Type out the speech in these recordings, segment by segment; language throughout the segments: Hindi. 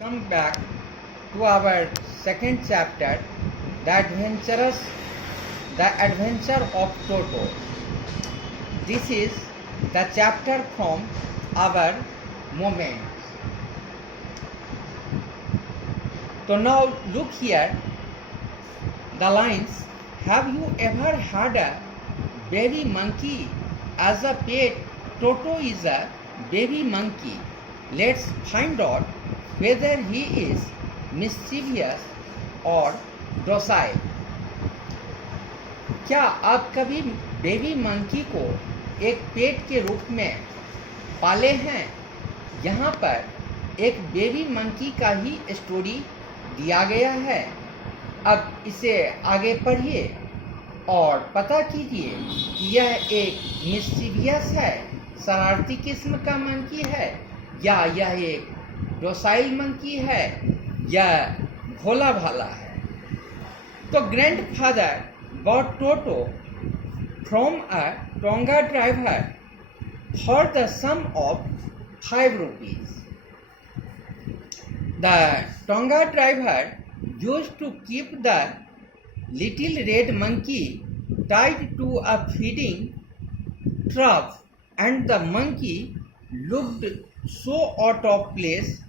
come back to our second chapter, the adventure of Toto. This is the chapter from our moments. So now look here, the lines. Have you ever had a baby monkey as a pet? Toto is a baby monkey. Let's find out whether he is mischievous or docile. क्या आप कभी बेबी मंकी को एक पेट के रूप में पाले हैं? यहाँ पर एक बेबी मंकी का ही स्टोरी दिया गया है। अब इसे आगे पढ़िए और पता कीजिए कि यह एक मिस्चीवियस है, शरारती किस्म का मंकी है, या यह एक डोसाइल मंकी है, या भोला भाला है। तो grandfather bought Toto from a Tonga driver for the sum of 5 rupees. The Tonga driver used to keep the little red monkey tied to a feeding trough, and the monkey looked so out of place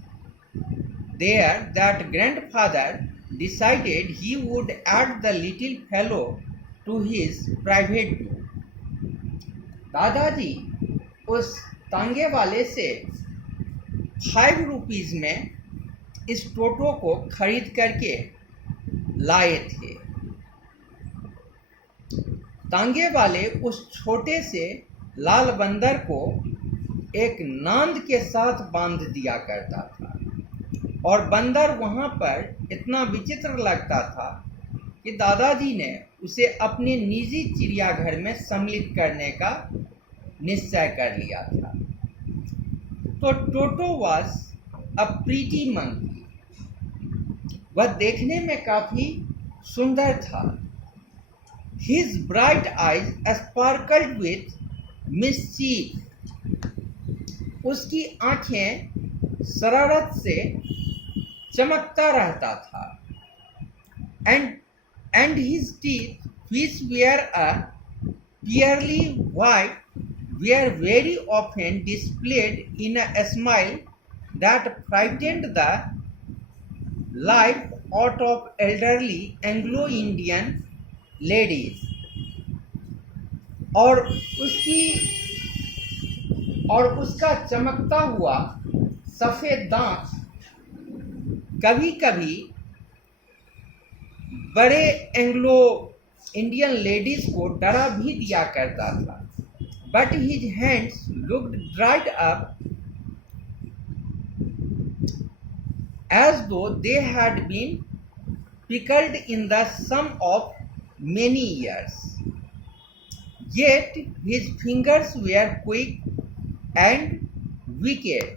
there that grandfather decided he would add the little fellow to his private room. दादाजी उस तांगे वाले से 5 रुपीज में इस टोटो को खरीद करके लाए थे। तांगे वाले उस छोटे से लाल बंदर को एक नांद के साथ बांध दिया करता था, और बंदर वहाँ पर इतना विचित्र लगता था कि दादाजी ने उसे अपने निजी चिड़ियाघर में सम्मिलित करने का निश्चय कर लिया था। तो Toto was a pretty monkey. वह देखने में काफी सुंदर था। His bright eyes sparkled with mischief. उसकी आंखें शरारत से चमकता रहता था। And his teeth, which were a purely white, were very often displayed in a smile that frightened the life out of elderly Anglo-Indian ladies. और उसका चमकता हुआ सफेद दांत कभी कभी बड़े एंग्लो इंडियन लेडीज को डरा भी दिया करता था। But his hands looked dried up as though they had been pickled in the sum of many years. Yet his fingers were quick and wicked,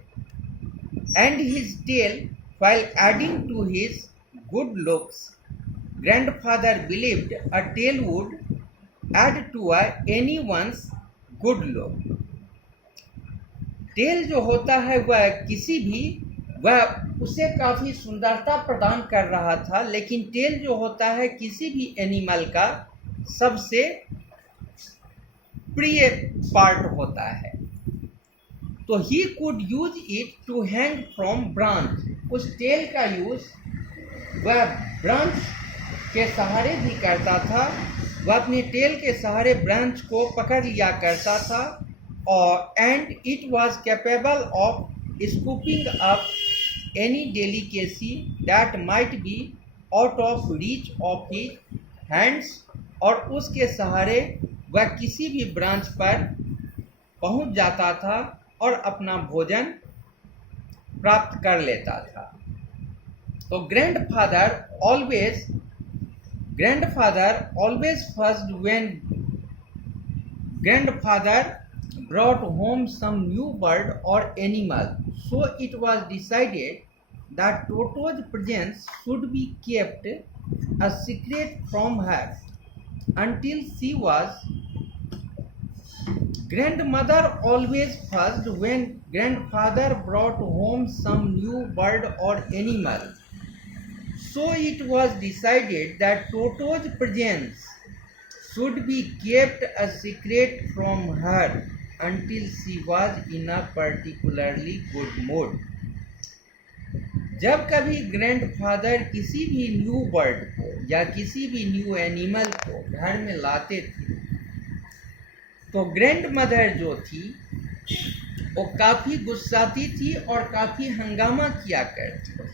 and his tail, while adding to his good looks, grandfather believed a tail would add to anyone's good look. Tail जो होता है वह उसे काफी सुंदरता प्रदान कर रहा था, लेकिन टेल जो होता है किसी भी एनिमल का सबसे प्रिय पार्ट होता है। तो he could use it to hang from branch. उस टेल का यूज वह ब्रांच के सहारे भी करता था। वह अपने टेल के सहारे ब्रांच को पकड़ लिया करता था, और and it was capable of scooping up any delicacy that might be out of reach of his hands. और उसके सहारे वह किसी भी ब्रांच पर पहुंच जाता था और अपना भोजन प्राप्त कर लेता था। तो grandfather always fussed when grandfather brought home some new bird or animal. So it was decided that Toto's presence should be kept a secret from her until she was Grandmother always fussed when grandfather brought home some new bird or animal. So it was decided that Toto's presence should be kept a secret from her until she was in a particularly good mood. जब कभी ग्रैंडफादर किसी भी न्यू बर्ड को या किसी भी न्यू एनिमल को घर में लाते थे तो ग्रैंडमदर जो थी वो काफ़ी गुस्साती थी और काफ़ी हंगामा किया करती थी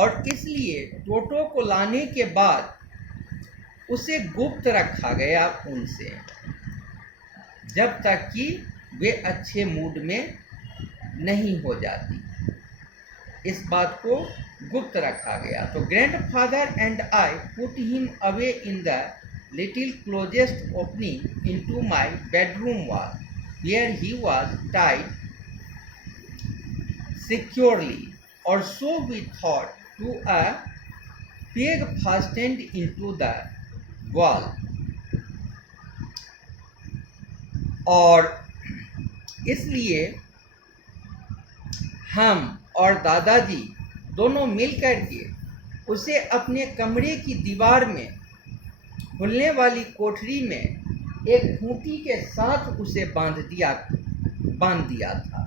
और इसलिए टोटो को लाने के बाद उसे गुप्त रखा गया उनसे जब तक कि वे अच्छे मूड में नहीं हो जाती। इस बात को गुप्त रखा गया। तो grandfather and I put him away in the little closest opening into my bedroom wall, where he was tied securely, or so we thought, to a peg fastened into the wall. और इसलिए हम और दादाजी दोनों मिलकर के उसे अपने कमरे की दीवार में खुलने वाली कोठरी में एक खूंटी के साथ उसे बांध दिया था।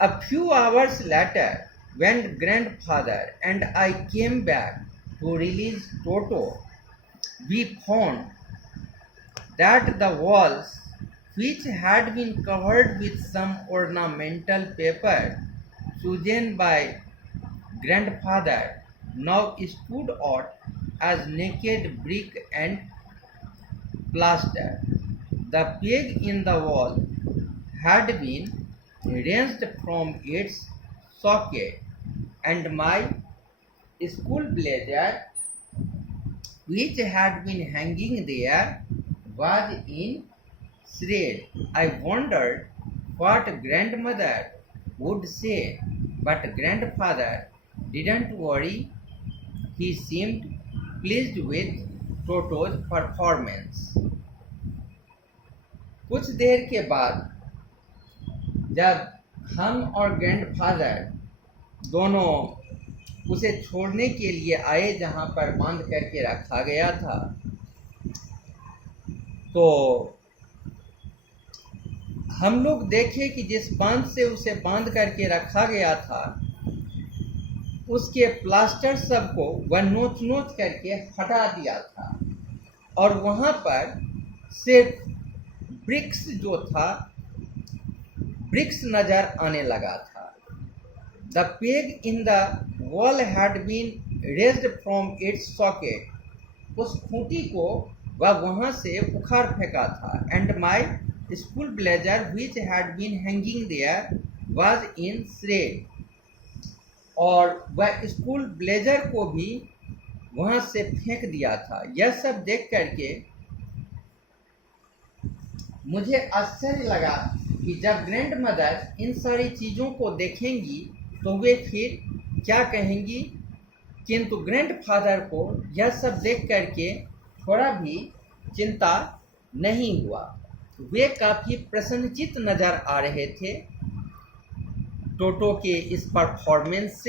A few hours later, when grandfather and I came back to release Toto, we found that the walls, which had been covered with some ornamental paper chosen by grandfather, now stood out as naked brick and plaster. The peg in the wall had been wrenched from its socket, and my school blazer, which had been hanging there, was in shreds. I wondered what grandmother would say, but grandfather didn't worry. He seemed pleased with Toto's performance. कुछ देर के बाद जब हम और ग्रैंडफादर दोनों उसे छोड़ने के लिए आए जहां पर बांध करके रखा गया था तो हम लोग देखे कि जिस बांध से उसे बांध करके रखा गया था उसके प्लास्टर सबको वह नोच नोच करके हटा दिया था और वहाँ पर सिर्फ ब्रिक्स नज़र आने लगा था। The peg in the wall had been raised from its socket, उस खूंटी को वह वहाँ से उखाड़ फेंका था। And my school blazer which had been hanging there was in shred, और वह स्कूल ब्लेजर को भी वहाँ से फेंक दिया था। यह सब देख करके मुझे आश्चर्य लगा कि जब ग्रैंडमदर इन सारी चीज़ों को देखेंगी तो वे फिर क्या कहेंगी, किंतु ग्रैंडफादर को यह सब देख करके थोड़ा भी चिंता नहीं हुआ। वे काफ़ी प्रसन्नचित्त नज़र आ रहे थे टोटो के इस परफॉर्मेंस से।